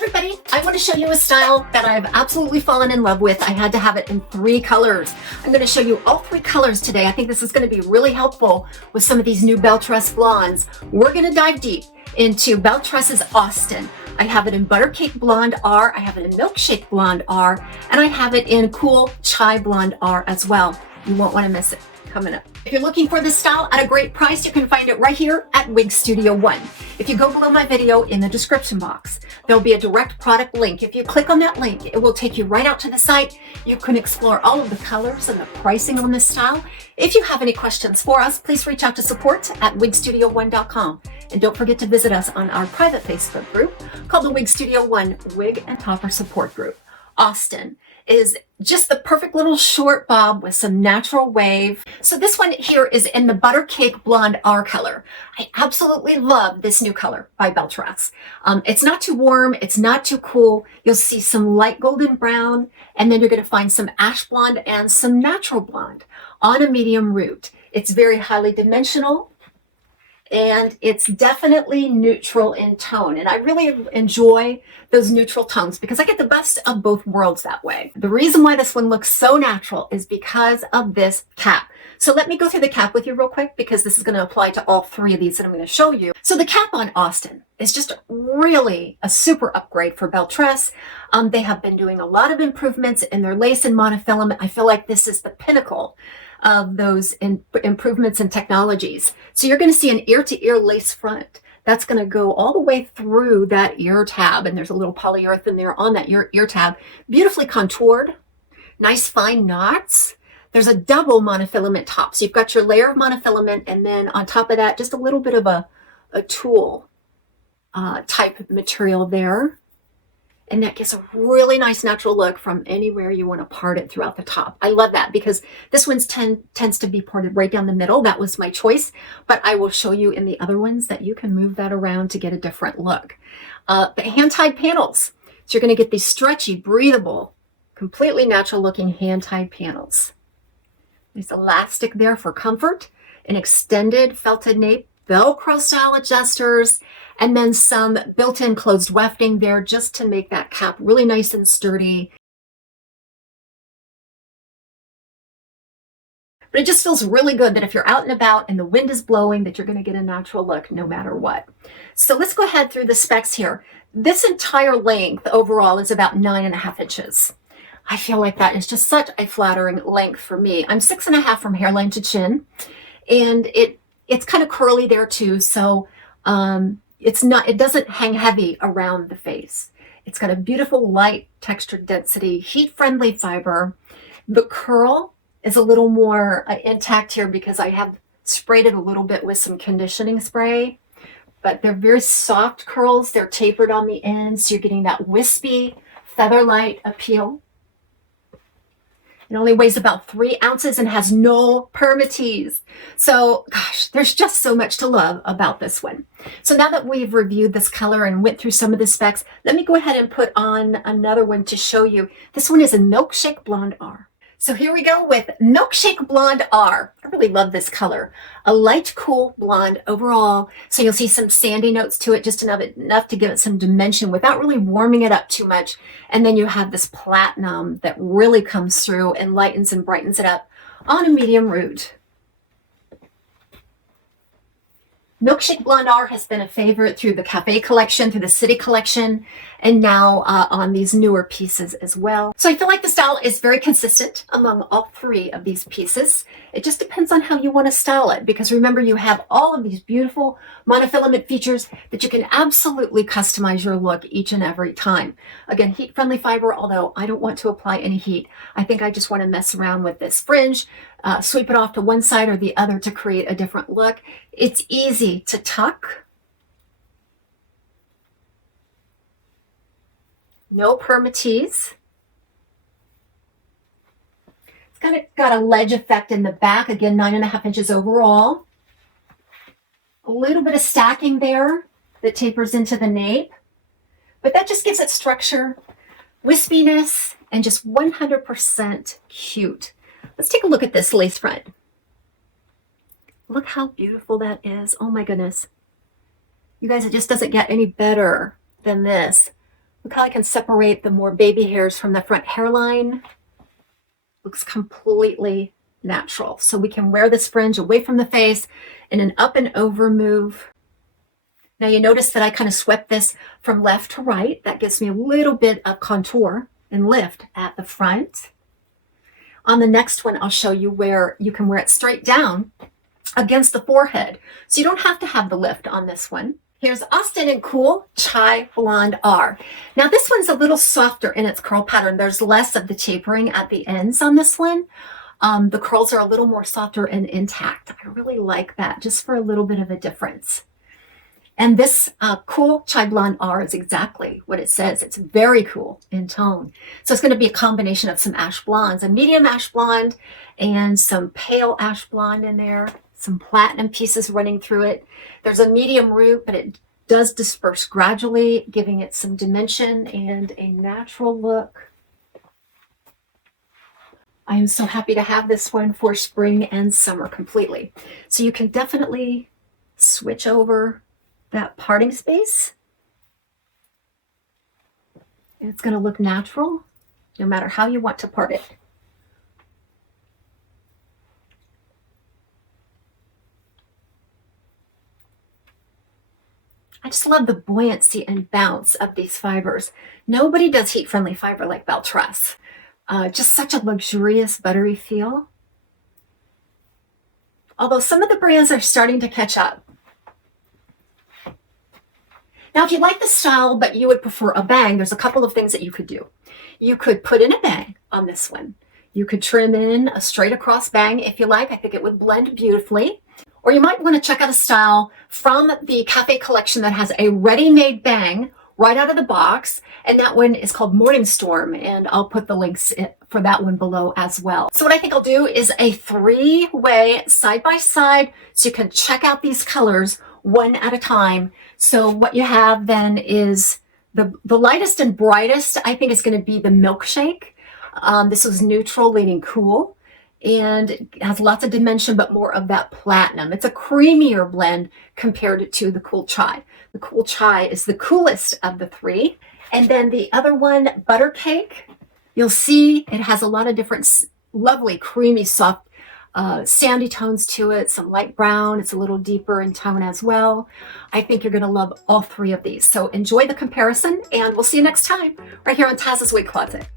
everybody, I want to show you a style that I've absolutely fallen in love with. I had to have it in 3 colors. I'm going to show you all 3 colors today. I think this is going to be really helpful with some of these new Belle Tress blondes. We're going to dive deep into Belle Tress's Austen. I have it in Buttercake Blonde R, I have it in Milkshake Blonde R, and I have it in Cool Chai Blonde R as well. You won't want to miss it coming up. If you're looking for this style at a great price, you can find it right here at Wig Studio One. If you go below my video in the description box, there'll be a direct product link. If you click on that link, it will take you right out to the site. You can explore all of the colors and the pricing on this style. If you have any questions for us, please reach out to support@wigstudio1.com. And don't forget to visit us on our private Facebook group called the Wig Studio One Wig and Topper Support Group. Austen is just the perfect little short bob with some natural wave. So this one here is in the Buttercake Blonde R color. I absolutely love this new color by Belle Tress. It's not too warm, it's not too cool. You'll see some light golden brown, and then you're going to find some ash blonde and some natural blonde on a medium root. It's very highly dimensional, and it's definitely neutral in tone. And I really enjoy those neutral tones because I get the best of both worlds that way. The reason why this one looks so natural is because of this cap. So let me go through the cap with you real quick because this is going to apply to all 3 of these that I'm going to show you. So the cap on Austen is just really a super upgrade for Belle Tress. They have been doing a lot of improvements in their lace and monofilament. I feel like this is the pinnacle of those improvements in technologies. So you're going to see an ear-to-ear lace front. That's going to go all the way through that ear tab, and there's a little polyurethane there on that ear tab. Beautifully contoured, nice fine knots. There's a double monofilament top. So you've got your layer of monofilament, and then on top of that, just a little bit of a tulle type of material there. And that gives a really nice natural look from anywhere you want to part it throughout the top. I love that because this one tends to be parted right down the middle. That was my choice, but I will show you in the other ones that you can move that around to get a different look. The hand-tied panels. So you're going to get these stretchy, breathable, completely natural looking hand-tied panels. There's elastic there for comfort, an extended felted nape, Velcro style adjusters, and then some built-in closed wefting there just to make that cap really nice and sturdy. But it just feels really good that if you're out and about and the wind is blowing, that you're going to get a natural look no matter what. So let's go ahead through the specs here. This entire length overall is about 9.5 inches. I feel like that is just such a flattering length for me. I'm 6.5 from hairline to chin, and it's kind of curly there too. So it doesn't hang heavy around the face. It's got a beautiful light textured density, heat-friendly fiber. The curl is a little more intact here because I have sprayed it a little bit with some conditioning spray, but they're very soft curls. They're tapered on the ends, so you're getting that wispy, feather-light appeal. It only weighs about 3 ounces and has no permatease. So, gosh, there's just so much to love about this one. So now that we've reviewed this color and went through some of the specs, let me go ahead and put on another one to show you. This one is a Milkshake Blonde R. So here we go with Milkshake Blonde R. I really love this color. A light, cool blonde overall. So you'll see some sandy notes to it, just enough to give it some dimension without really warming it up too much. And then you have this platinum that really comes through and lightens and brightens it up on a medium root. Milkshake Blonde R has been a favorite through the Cafe collection, through the City collection, and now on these newer pieces as well. So I feel like the style is very consistent among all 3 of these pieces. It just depends on how you want to style it, because remember, you have all of these beautiful monofilament features that you can absolutely customize your look each and every time. Again, heat-friendly fiber, although I don't want to apply any heat. I think I just want to mess around with this fringe, sweep it off to one side or the other to create a different look. It's easy to tuck. No permatease. It's got a ledge effect in the back. Again, 9.5 inches overall. A little bit of stacking there that tapers into the nape. But that just gives it structure, wispiness, and just 100% cute. Let's take a look at this lace front. Look how beautiful that is. Oh my goodness. You guys, it just doesn't get any better than this. Look how I can separate the more baby hairs from the front hairline. Looks completely natural. So we can wear this fringe away from the face in an up and over move. Now you notice that I kind of swept this from left to right. That gives me a little bit of contour and lift at the front. On the next one, I'll show you where you can wear it straight down against the forehead. So you don't have to have the lift on this one. Here's Austen and Cool Chai Blonde R. Now this one's a little softer in its curl pattern. There's less of the tapering at the ends on this one. The curls are a little more softer and intact. I really like that, just for a little bit of a difference. And this Cool Chai Blonde R is exactly what it says. It's very cool in tone. So it's going to be a combination of some ash blondes, a medium ash blonde and some pale ash blonde in there, some platinum pieces running through it. There's a medium root, but it does disperse gradually, giving it some dimension and a natural look. I am so happy to have this one for spring and summer completely. So you can definitely switch over that parting space. It's going to look natural no matter how you want to part it. I just love the buoyancy and bounce of these fibers. Nobody does heat-friendly fiber like Belle Tress. Just such a luxurious, buttery feel. Although some of the brands are starting to catch up. Now, if you like the style, but you would prefer a bang, there's a couple of things that you could do. You could put in a bang on this one. You could trim in a straight across bang if you like. I think it would blend beautifully. Or you might want to check out a style from the Cafe collection that has a ready-made bang right out of the box. And that one is called Morning Storm. And I'll put the links for that one below as well. So what I think I'll do is a three-way side-by-side so you can check out these colors one at a time. So what you have then is the lightest and brightest, I think, is going to be the Milkshake. This was neutral leaning cool, and it has lots of dimension, but more of that platinum. It's a creamier blend compared to the Cool Chai. The Cool Chai is the coolest of the three. And then the other one, Butter Cake, you'll see it has a lot of different lovely, creamy, soft, sandy tones to it, some light brown. It's a little deeper in tone as well. I think you're going to love all three of these. So enjoy the comparison, and we'll see you next time right here on TAZSWIG Closet.